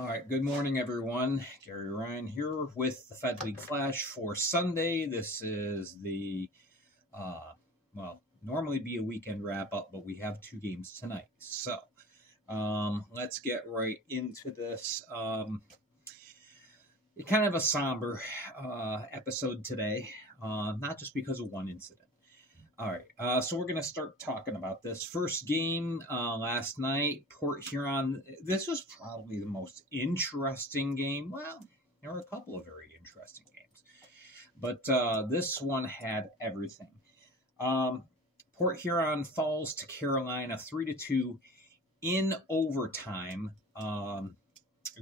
All right, good morning, everyone. Gary Ryan here with the Fed League Flash for Sunday. This is the, normally be a weekend wrap-up, but we have two games tonight. So let's get right into this. It's kind of a somber episode today, not just because of one incident. All right, so we're going to start talking about this. First game last night, Port Huron. This was probably the most interesting game. Well, there were a couple of very interesting games, but this one had everything. Port Huron falls to Carolina 3-2 in overtime. A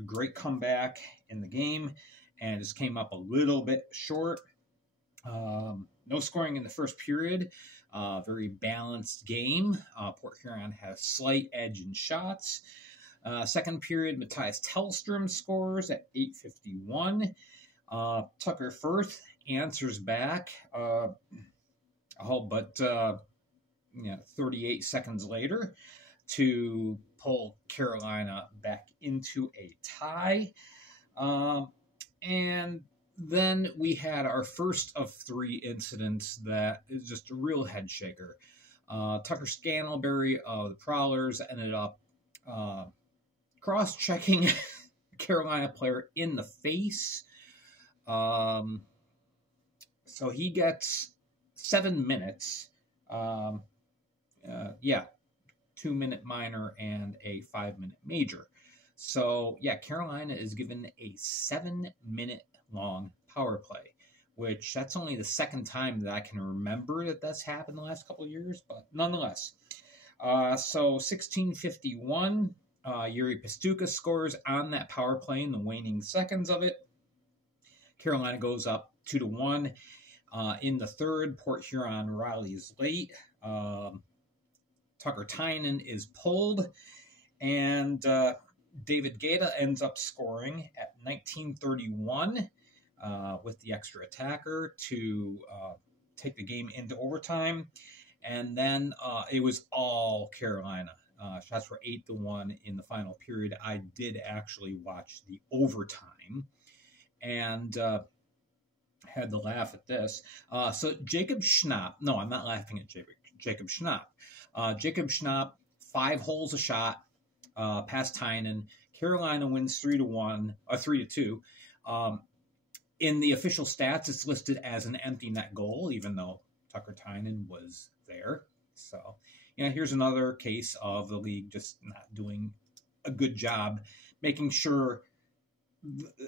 great comeback in the game, and just came up a little bit short. No scoring in the first period. Very balanced game. Port Huron had a slight edge in shots. Second period, Matthias Tellstrom scores at 8:51. Tucker Firth answers back, but 38 seconds later to pull Carolina back into a tie. And then we had our first of three incidents that is just a real head shaker. Tucker Scantlebury of the Prowlers ended up cross-checking a Carolina player in the face. So he gets 7 minutes. 2-minute minor and a 5-minute major. So, Carolina is given a 7-minute long power play, which that's only the second time that I can remember that that's happened the last couple of years, but nonetheless. So 16:51, Yuri Pastuka scores on that power play in the waning seconds of it. Carolina goes up 2-1. In the third, Port Huron rallies late. Tucker Tynan is pulled, and David Gaeta ends up scoring at 19:31 with the extra attacker to take the game into overtime. And then it was all Carolina. Shots were 8-1 in the final period. I did actually watch the overtime and had to laugh at this. So Jacob Schnapp, no, I'm not laughing at Jacob Schnapp. Jacob Schnapp, 5 holes a shot, past Tynan. Carolina wins 3-2. In the official stats, it's listed as an empty net goal, even though Tucker Tynan was there. So, here's another case of the league just not doing a good job making sure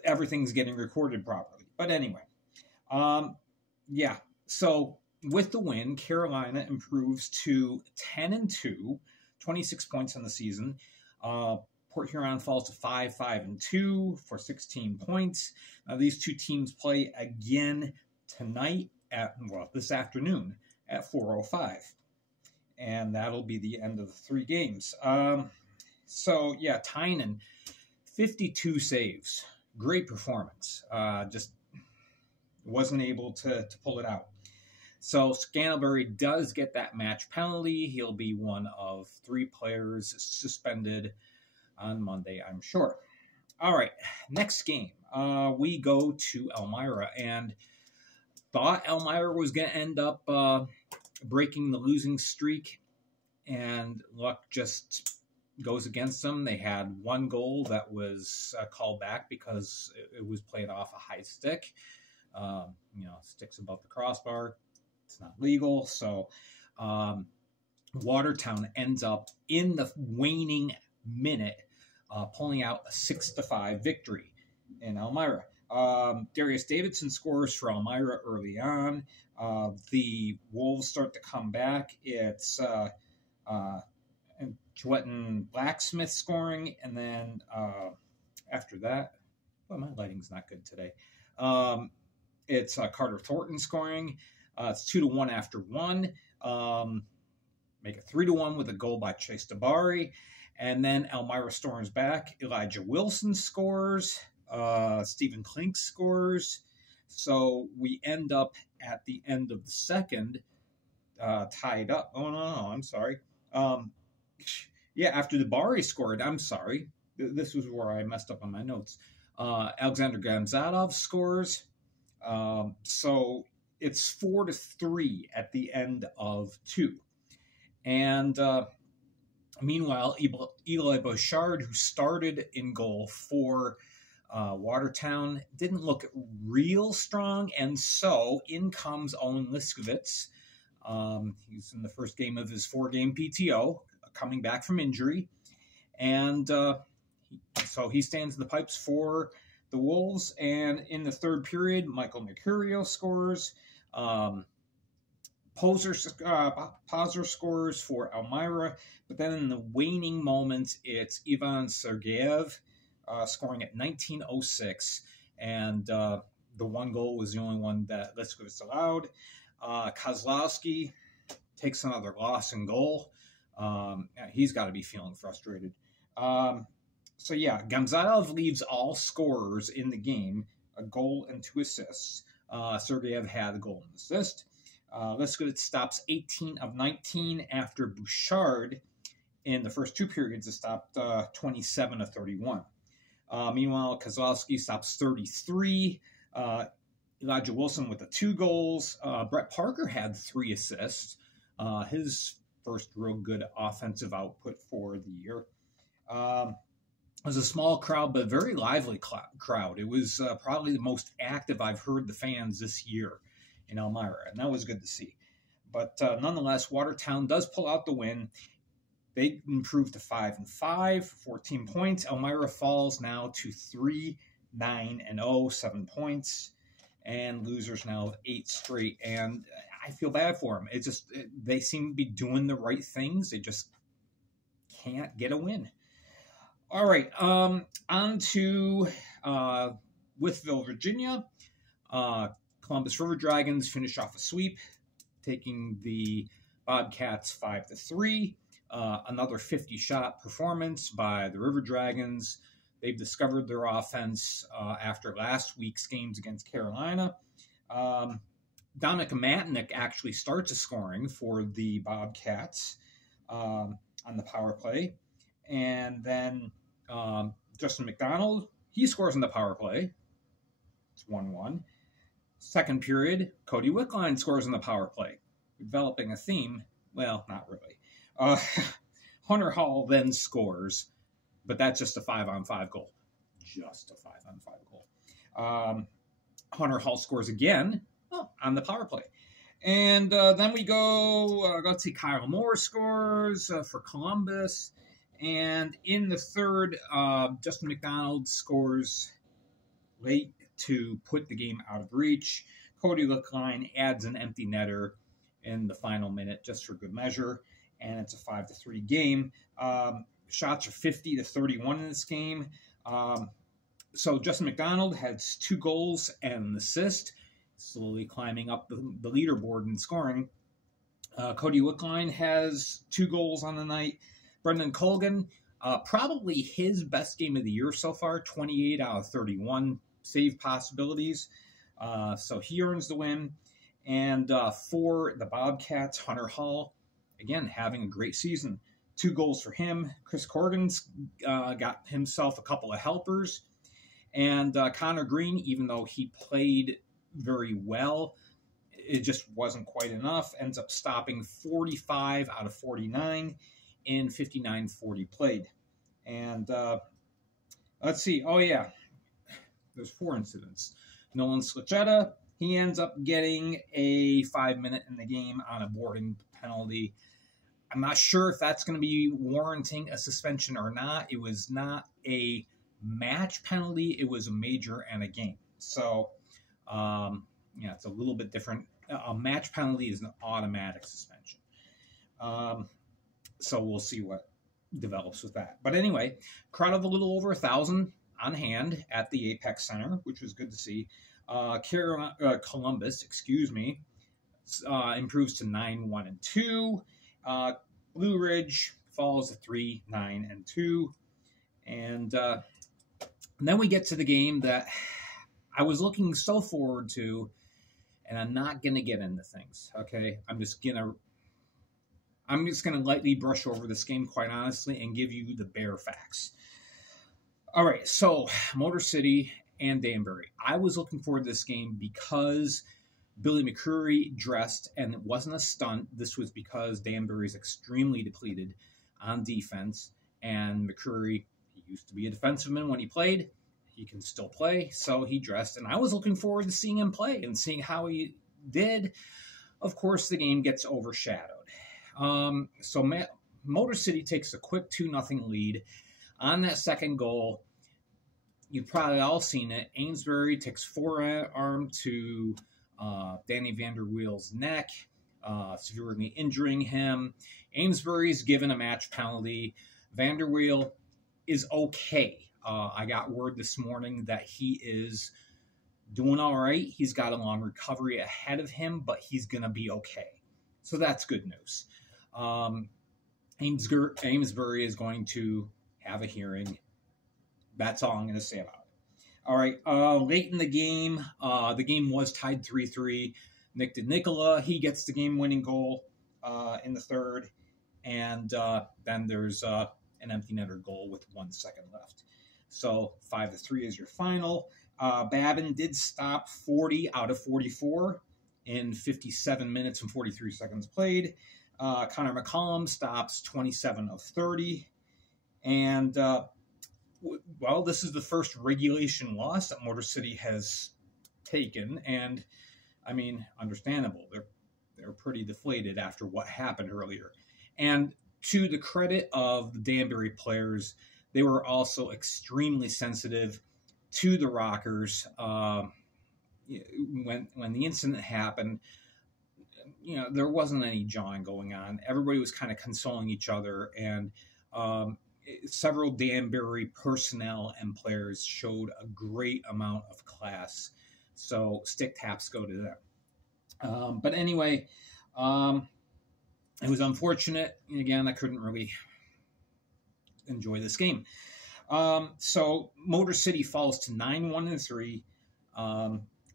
everything's getting recorded properly. But anyway, so with the win, Carolina improves to 10-2, 26 points on the season. Port Huron falls to 5-2 for 16 points. Now, these two teams play again tonight this afternoon at 4:05. And that'll be the end of the 3 games. Tynan, 52 saves. Great performance. Just wasn't able to pull it out. So Scantlebury does get that match penalty. He'll be one of 3 players suspended on Monday, I'm sure. All right, next game. We go to Elmira, and thought Elmira was going to end up breaking the losing streak, and luck just goes against them. They had 1 goal that was called back because it was played off a high stick. Sticks above the crossbar. It's not legal. So Watertown ends up in the waning minute pulling out a 6-5 victory in Elmira. Darius Davidson scores for Elmira early on. The Wolves start to come back. It's Chwetin Blacksmith scoring, and then after that, my lighting's not good today. It's Carter Thornton scoring. It's 2-1 after 1. Make it 3-1 with a goal by Chase Dabari. And then Elmira storms back. Elijah Wilson scores. Stephen Klink scores. So we end up at the end of the second tied up. Oh, no, I'm sorry. After Dabari scored, I'm sorry. this was where I messed up on my notes. Alexander Gamzatov scores. So it's 4-3 at the end of 2. And meanwhile, Eli Bouchard, who started in goal for Watertown, didn't look real strong, and so in comes Owen Liskovitz. He's in the first game of his 4-game PTO, coming back from injury, and so he stands in the pipes for the Wolves. And in the third period, Michael Mercurio scores. Poser scores for Elmira, but then in the waning moments, it's Ivan Sergeyev scoring at 19:06, and the one goal was the only one that Liskovitz allowed. Kozlowski takes another loss in goal. He's got to be feeling frustrated. So yeah, Gamzatov leaves all scorers in the game, a goal and 2 assists. Sergeyev had a goal and assist. Liskovitz stops 18 of 19 after Bouchard in the first 2 periods has stopped 27 of 31. Meanwhile, Kozlowski stops 33. Elijah Wilson with the 2 goals. Brett Parker had 3 assists. His first real good offensive output for the year. It was a small crowd, but very lively crowd. It was probably the most active I've heard the fans this year in Elmira, and that was good to see. But nonetheless, Watertown does pull out the win. They improved to 5-5, 14 points. Elmira falls now to 3-9-0, 7 points, and losers now of 8 straight. And I feel bad for them. It's just they seem to be doing the right things. They just can't get a win. All right, on to Wytheville, Virginia. Columbus River Dragons finish off a sweep, taking the Bobcats 5-3. Another 50-shot performance by the River Dragons. They've discovered their offense after last week's games against Carolina. Dominic Matinick actually starts a scoring for the Bobcats on the power play. And then Justin McDonald, he scores on the power play. It's 1-1. Second period, Cody Wickline scores on the power play, developing a theme. Well, not really. Hunter Hall then scores, but that's just a 5-on-5 goal. Just a 5-on-5 goal. Hunter Hall scores again on the power play. And then we go, let's see, Kyle Moore scores for Columbus. And in the third, Justin McDonald scores late to put the game out of reach. Cody Wickline adds an empty netter in the final minute just for good measure, and it's a 5-3 game. Shots are 50-31 in this game. So Justin McDonald has 2 goals and an assist, slowly climbing up the leaderboard in scoring. Cody Wickline has 2 goals on the night. Brendan Colgan, probably his best game of the year so far, 28 out of 31 save possibilities. So he earns the win. And for the Bobcats, Hunter Hall, again, having a great season. 2 goals for him. Chris Corrigan's got himself a couple of helpers. And Connor Green, even though he played very well, it just wasn't quite enough. Ends up stopping 45 out of 49 in 59-40 played. And let's see. Oh, yeah. There's 4 incidents. Nolan Slicetta, he ends up getting a 5-minute in the game on a boarding penalty. I'm not sure if that's going to be warranting a suspension or not. It was not a match penalty. It was a major and a game. So, it's a little bit different. A match penalty is an automatic suspension. So we'll see what develops with that. But anyway, crowd of a little over 1,000 on hand at the Apex Center, which was good to see. Columbus, improves to 9-1-2. Blue Ridge falls to 3-9-2. And then we get to the game that I was looking so forward to, and I'm not going to get into things, okay? I'm just going to lightly brush over this game, quite honestly, and give you the bare facts. All right, so Motor City and Danbury. I was looking forward to this game because Billy McCreary dressed, and it wasn't a stunt. This was because Danbury is extremely depleted on defense, and McCreary, he used to be a defenseman when he played. He can still play, so he dressed, and I was looking forward to seeing him play and seeing how he did. Of course, the game gets overshadowed. Motor City takes a quick 2-0 lead. On that second goal, you've probably all seen it. Amesbury takes forearm to Danny Vanderweel's neck, severely injuring him. Amesbury's given a match penalty. Vanderweel is okay. I got word this morning that he is doing all right. He's got a long recovery ahead of him, but he's going to be okay. So that's good news. Amesbury is going to have a hearing. That's all I'm going to say about it. All right, late in the game was tied 3-3. Nick DeNicola, he gets the game-winning goal in the third, and then there's an empty netter goal with 1 second left. So 5-3 is your final. Babin did stop 40 out of 44 in 57 minutes and 43 seconds played. Connor McCollum stops 27 of 30. And, well, this is the first regulation loss that Motor City has taken. And, I mean, understandable. They're pretty deflated after what happened earlier. And to the credit of the Danbury players, they were also extremely sensitive to the Rockers. When the incident happened, there wasn't any jawing going on. Everybody was kind of consoling each other, and several Danbury personnel and players showed a great amount of class. So stick taps go to them. But anyway, it was unfortunate. Again, I couldn't really enjoy this game. So Motor City falls to 9-1-3.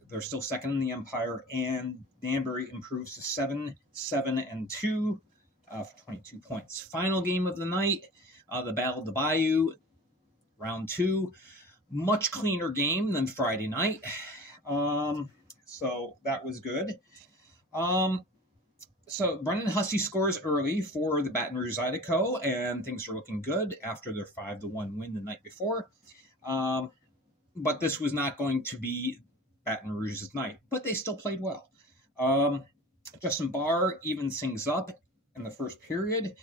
They're still second in the Empire, and Danbury improves to 7-7-2 for 22 points. Final game of the night, the Battle of the Bayou, round 2. Much cleaner game than Friday night. So that was good. So Brendan Hussey scores early for the Baton Rouge Zydeco, and things are looking good after their 5-1 win the night before. But this was not going to be Baton Rouge's night, but they still played well. Justin Barr evens things up in the first period.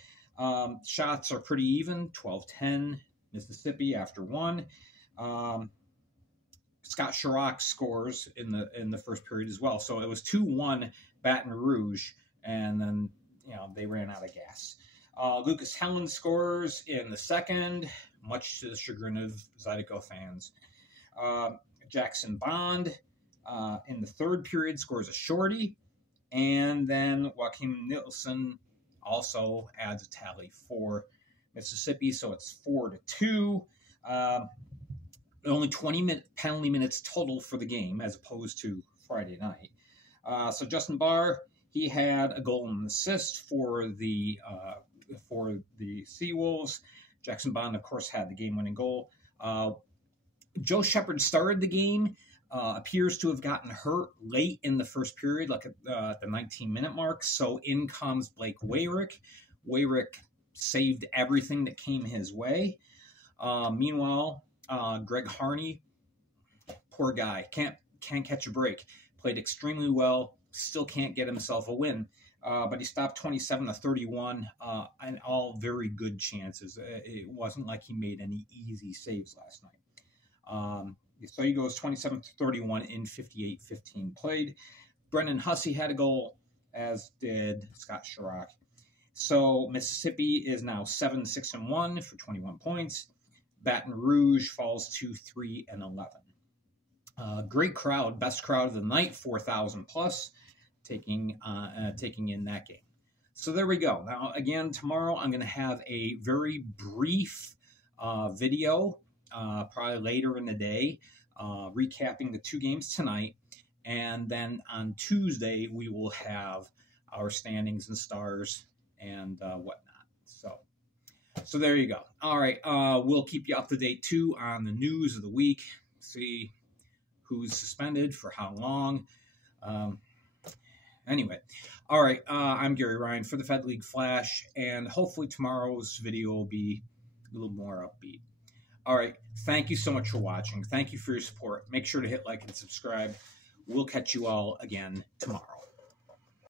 Shots are pretty even, 12-10 Mississippi after 1. Scott Chirac scores in the first period as well. So it was 2-1 Baton Rouge, and then they ran out of gas. Lucas Helen scores in the second, much to the chagrin of Zydeco fans. Jackson Bond in the third period scores a shorty, and then Joaquin Nielsen also adds a tally for Mississippi, so it's 4-2. Only 20 penalty minutes total for the game, as opposed to Friday night. So Justin Barr, he had a goal and an assist for the Seawolves. Jackson Bond, of course, had the game-winning goal. Joe Shepard started the game, appears to have gotten hurt late in the first period, like at the 19-minute mark. So in comes Blake Wayrick. Wayrick saved everything that came his way. Meanwhile, Greg Harney, poor guy, can't catch a break. Played extremely well, still can't get himself a win. But he stopped 27-31, and all very good chances. It wasn't like he made any easy saves last night. So he goes 27-31 in 58-15 played. Brendan Hussey had a goal, as did Scott Chirac. So Mississippi is now 7-6-1 for 21 points. Baton Rouge falls to 3-11. Great crowd, best crowd of the night, 4,000 plus, taking in that game. So there we go. Now again, tomorrow I'm going to have a very brief video, probably later in the day, recapping the 2 games tonight, and then on Tuesday we will have our standings and stars and whatnot. So So there you go. All right. We'll keep you up to date, too, on the news of the week. See who's suspended for how long. Anyway. All right. I'm Gary Ryan for the Fed League Flash. And hopefully tomorrow's video will be a little more upbeat. All right. Thank you so much for watching. Thank you for your support. Make sure to hit like and subscribe. We'll catch you all again tomorrow.